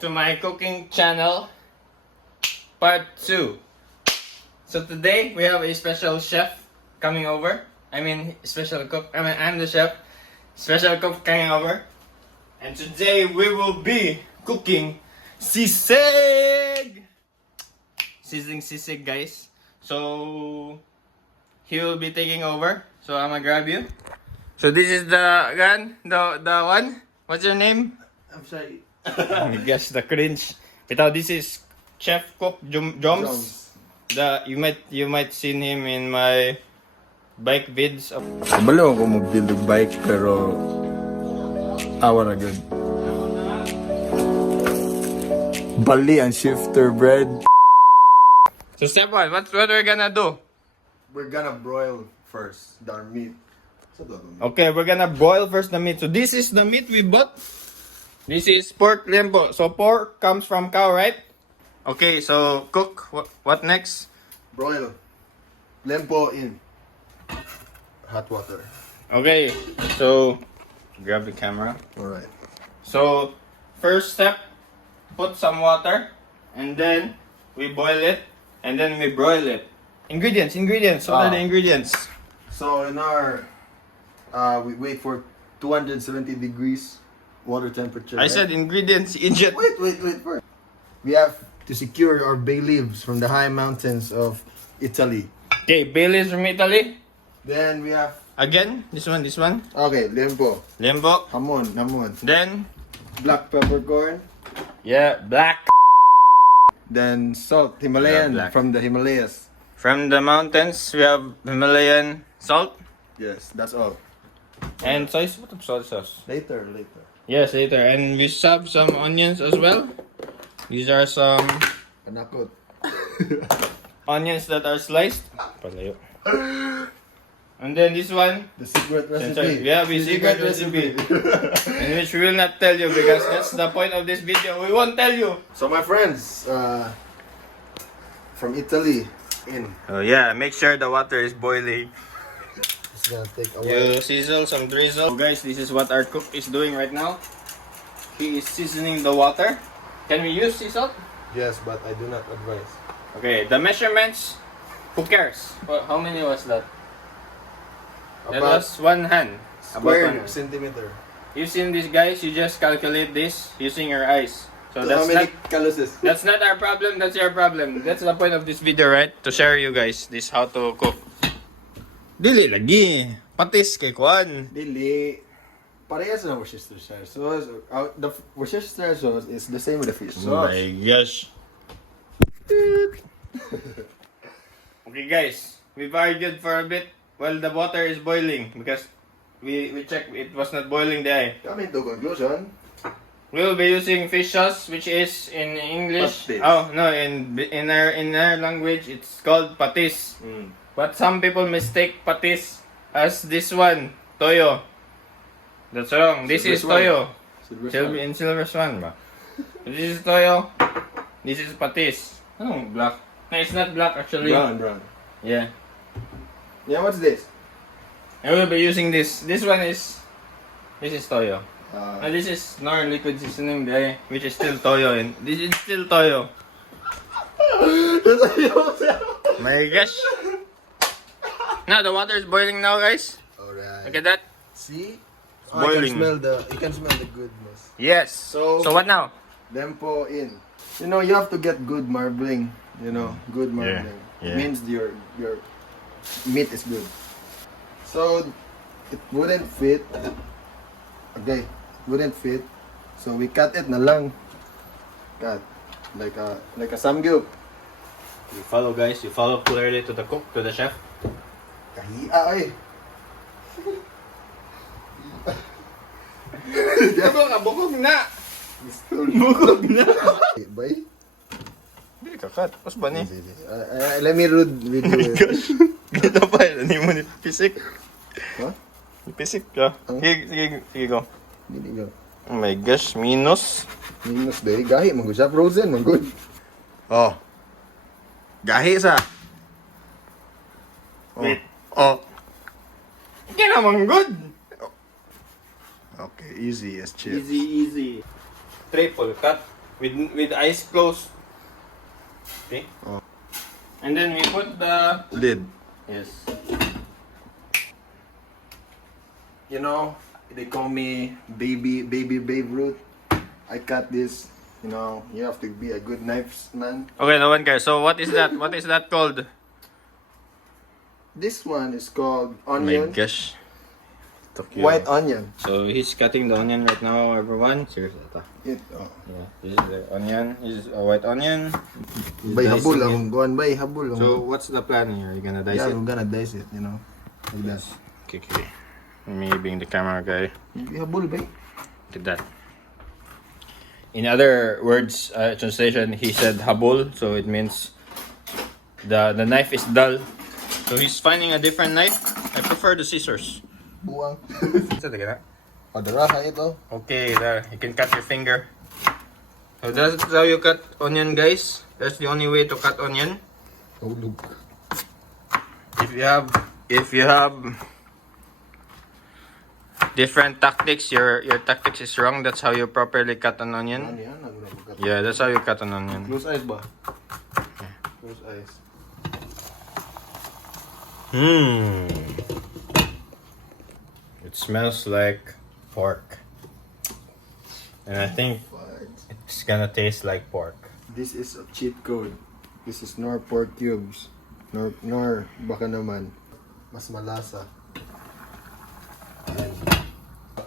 to my cooking channel, part 2. So today we have a special chef coming over. I mean, special cook. I'm the chef. Special cook coming over. And today we will be cooking sisig! Sizzling sisig, guys. So he will be taking over. So I'm gonna grab you. So this is the one. What's your name? I'm sorry. Guess the cringe. Pero this is Chef Cook Joms. You might seen him in my bike vids of. Kabalo ako mag-build a bike pero awa na good. Bali ang shifter bread. So step 1, what we're gonna do? We're gonna broil first the meat. Okay, we're gonna boil first the meat. So this is the meat we bought. This is pork lempo. So pork comes from cow, right? Okay, so cook. What next? Broil. Lempo in hot water. Okay, so grab the camera. Alright. So first step, put some water, and then we boil it, and then we broil it. Ingredients. What are the ingredients? So in our we wait for 270 degrees water temperature. I said ingredients, idiot. Wait. We have to secure our bay leaves from the high mountains of Italy. Okay, bay leaves from Italy. Then we have Again, this one. okay, lempo, Lembo. hamon. Then, Black peppercorn. yeah, black. Then salt, Himalayan Yeah, black. from the Himalayas. From the mountains, we have Himalayan salt. Yes, that's all. And soy sauce. What soy sauce? Later. Yes, later. And we have some onions as well. These are some Panakot. onions that are sliced. Palayo. And then this one, The secret Sensor. recipe. Yeah, we secret recipe. in which we will not tell you because that's the point of this video. We won't tell you. So my friends, from Italy, in. Oh yeah, make sure the water is boiling. It's gonna take a while. You sizzle some drizzle. So guys, this is what our cook is doing right now. He is seasoning the water. Can we use sea salt? Yes, but I do not advise. Okay, the measurements, who cares? How many was that? That About was one hand. About square one hand. centimeter. You've seen this, guys, you just calculate this using your eyes. So So that's how many calories? that's not our problem, that's your problem. That's the point of this video, right? To share you guys this how to cook. Dili lagi. Patis kay kuan. Dili. Parehas na Worcestershire sauce. The Worcestershire sauce is the same with the fish Oh sauce. my gosh. Okay guys, we've argued for a bit while the water is boiling because we checked it was not boiling there. Coming to conclusion. We will be using fish sauce, which is in English. Patis. Oh no, in our language it's called patis. But some people mistake patis as this one, toyo. That's wrong. This is toyo. In Silver Swan ba? This is toyo. This is patis. Anong black? No, it's not black actually. Brown. Yeah. Yeah, what's this? I will be using this. This is toyo. This is non-liquid seasoning there, which is still toyo. And this is still toyo. My gosh. Now the water is boiling now, guys. Alright. Look at that. See? Boiling. You can smell the goodness. Yes. So what now? Lempo in. You know, you have to get good marbling. You know, good marbling. yeah. It means your meat is good. So it wouldn't fit. Okay, wouldn't fit. So we cut it na lang. Cut like a samgyup. You follow, guys. You follow clearly to the cook, to the chef. Kahia ay. Bukog na. Bukog na. Bay. Hindi ka cut. Pas ba ni? Let me read with you. Kita pa. Hindi mo ni pisik. Huh? Pisik ka. Sige go. Dili go. Oh my gosh, minus. Minus day gahi man gud siya frozen man good. Oh. Gahi sa. Wait. Oh. Hindi naman good. Okay, easy as chip. Easy. Triple cut. with eyes closed. Okay. Oh. And then we put the Lid. yes. You know, they call me baby Babe Ruth. I cut this. You know, you have to be a good knife man. Okay, no one cares. So what is that? What is that called? This one is called Oh my onion. gosh. White onion. So he's cutting the onion right now, everyone. Seriously, ito. Oh. Yeah, this is the onion. This is a white onion. He's Bay dicing habol it. lang. Guan bay habol lang. So what's the plan here? You're gonna dice yeah, it? we're gonna dice it, you know. Like that. Okay. Me being the camera guy. Habol bay. Did that. In other words, translation, he said habol, so it means the knife is dull. So he's finding a different knife. I prefer the scissors. Buang. Okay, ito. there. You can cut your finger. So that's how you cut onion, guys. That's the only way to cut onion. Hulog. If you have different tactics, your tactics is wrong. That's how you properly cut an onion. Ano yan? Ano na bugat? Yeah, that's how you cut an onion. Close eyes ba? Close eyes. It smells like pork. And I think But it's gonna taste like pork. this is a cheat code. This is nor pork cubes. Nor baka naman mas malasa.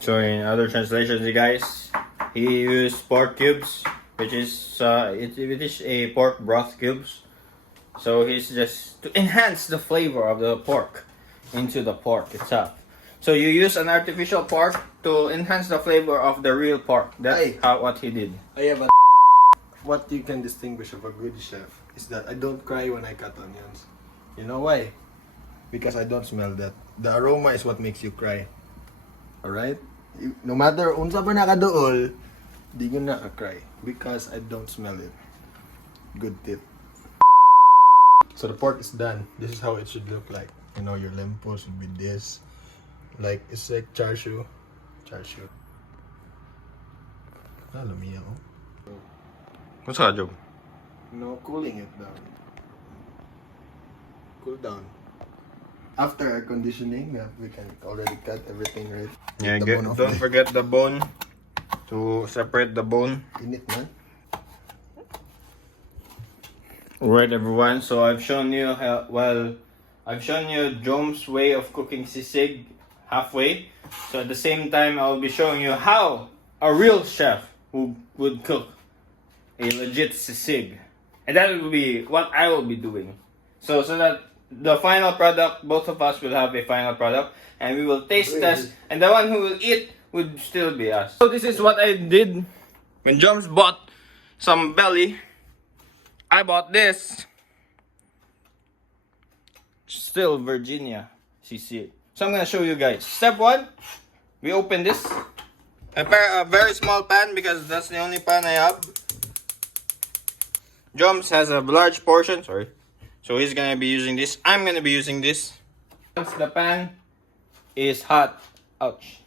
So in other translations, you guys, he used pork cubes, which is it is a pork broth cubes. So he's just to enhance the flavor of the pork into the pork itself. So you use an artificial pork to enhance the flavor of the real pork. That's what he did. I have a what you can distinguish of a good chef is that I don't cry when I cut onions. You know why? Because I don't smell that. The aroma is what makes you cry. Alright? No matter unsa pa nakaduol, di ko naka-cry because I don't smell it. Good tip. So the pork is done. This is how it should look like. You know, your lempos would be this. Like, it's like char siu. Alam niya, oh. What's that joke? No, cooling it down. Cool down. After air conditioning, we can already cut everything, right? Yeah, The bone off don't the- forget the bone to separate the bone. Init man. Alright, everyone. So I've shown you I've shown you Jome's way of cooking sisig halfway. So at the same time, I'll be showing you how a real chef would cook a legit sisig, and that will be what I will be doing. So that the final product, both of us will have a final product, and we will taste test, and the one who will eat would still be us. So this is what I did when Jones bought some belly. I bought this. Still Virginia sisig. So I'm gonna show you guys. Step 1, we open this. A very small pan because that's the only pan I have. Joms has a large portion, sorry. So he's gonna be using this. I'm gonna be using this. Once the pan is hot, ouch.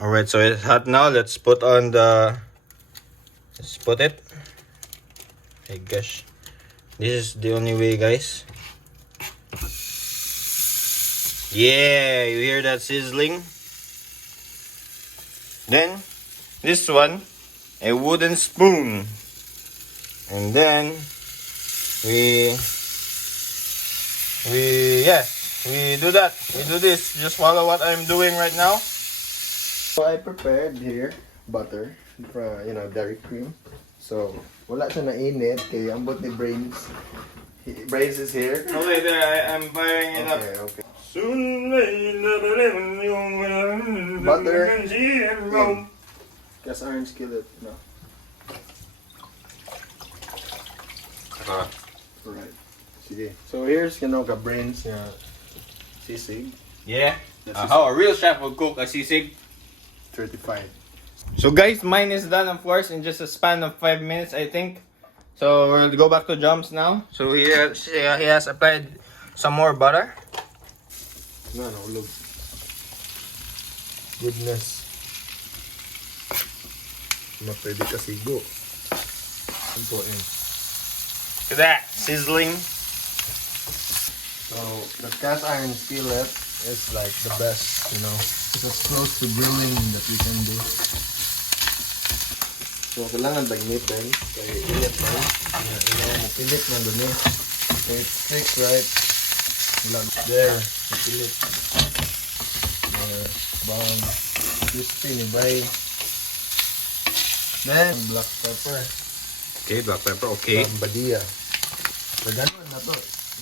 Alright, so it's hot now. Let's put on let's put it. Hey gosh. This is the only way, guys. Yeah, you hear that sizzling? Then, this one, a wooden spoon. And then, we do that. We do this. Just follow what I'm doing right now. So I prepared here butter, dairy cream. So wala siya nainit kay ambot ni Brains. Brains is here. Okay, there, I'm firing it up. Okay. Soon Butter. Cast iron skillet. No. Alright. Sige. So here's ka-brains niya sisig. Yeah. How a real chef would cook a sisig. 35. So guys, mine is done, of course, in just a span of 5 minutes, I think. So we'll go back to Jumps now. So he has applied some more butter. No, look. Goodness. Mapwede ka sigo. Important. Look at that, sizzling. So the cast iron skillet is like the best, you know. It's as close to grilling that we can do. So kailangan bagnitin. Kaya init lang. Mapilit lang dun eh. Okay, it's thick, right? There, mapilit. There, bang. Crispy ni bay. Then, black pepper. Okay, black pepper, okay. Badia. So ganun na to.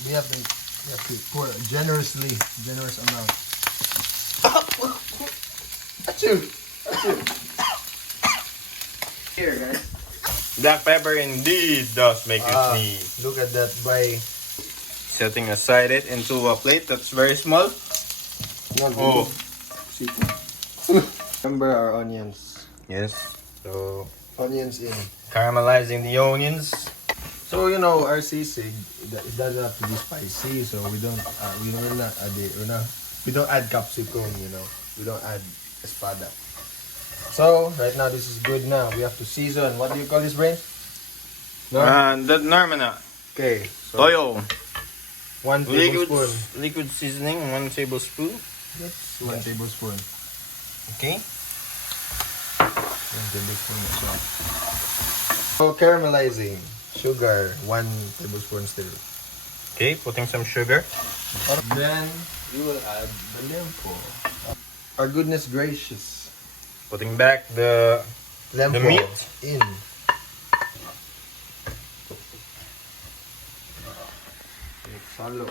We have to pour generous amount. Achoo! Achoo! Here, guys. Black pepper indeed does make you sneeze. Look at that by Setting aside it into a plate that's very small. Oh. Remember our onions. Yes. So, Onions in. caramelizing the onions. So you know our sisig, it doesn't have to be spicy. So we don't add capsicum. You know, we don't add espada. So right now this is good. Now we have to season. What do you call this, brain? No. The Normana. Okay. So Toyo. 1 Liquid, tablespoon. liquid seasoning, 1 tablespoon. That's 1 tablespoon. Okay. 1 tablespoon as well. So caramelizing. Sugar, 1 tablespoon still. Okay, putting some sugar. Then you will add the lempo. Our goodness gracious. Putting back the Lempo meat. in. Salo.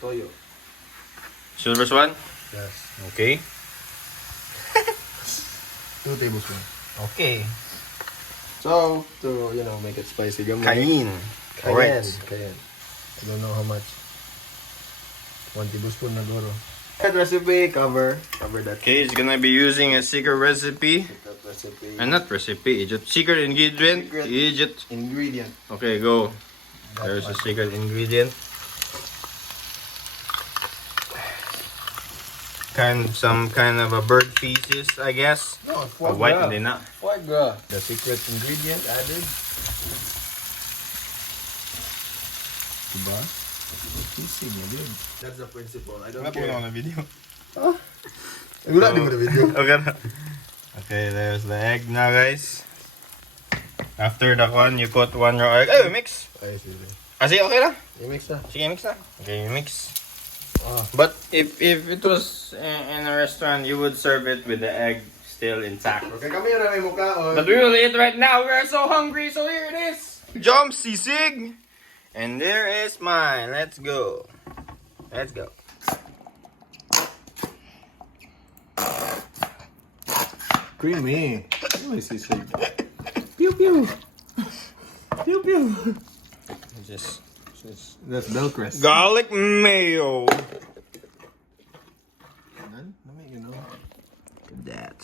Toyo. silver swan. Yes. Okay. 2 tablespoons. Okay. So, to, you know, make it spicy. Cayenne. Cayenne. Correct. Cayenne. I don't know how much. 1 tablespoon na goro. That recipe, cover that. Okay, it's gonna be using a secret recipe. That recipe. Not recipe, it's a secret ingredient. Secret. Egypt. Ingredient. Okay, go. That There's a one. secret ingredient. Some kind of a bird feces, I guess. No, A foie white gras. hindi na. Foie gras. The secret ingredient added. Diba? Easy, good. That's the principle. I don't care. on the video. Wala di mo na video. Okay. Okay, there's the egg now, guys. After the one, you put 1 raw egg. Oh, mix. Ay, sige. Sige, okay lang. I-mix na. Sige, mix na. Okay, mix. Ah. But if it was in a restaurant, you would serve it with the egg still intact. Okay, kami na may mukha. But we will eat right now. We are so hungry, so here it is. Jump, sisig. And there is mine. Let's go. Let's go. Creamy. May sisig. Pew pew. Pew pew. Just That's Belcrest. garlic mayo. Let me, you know. That.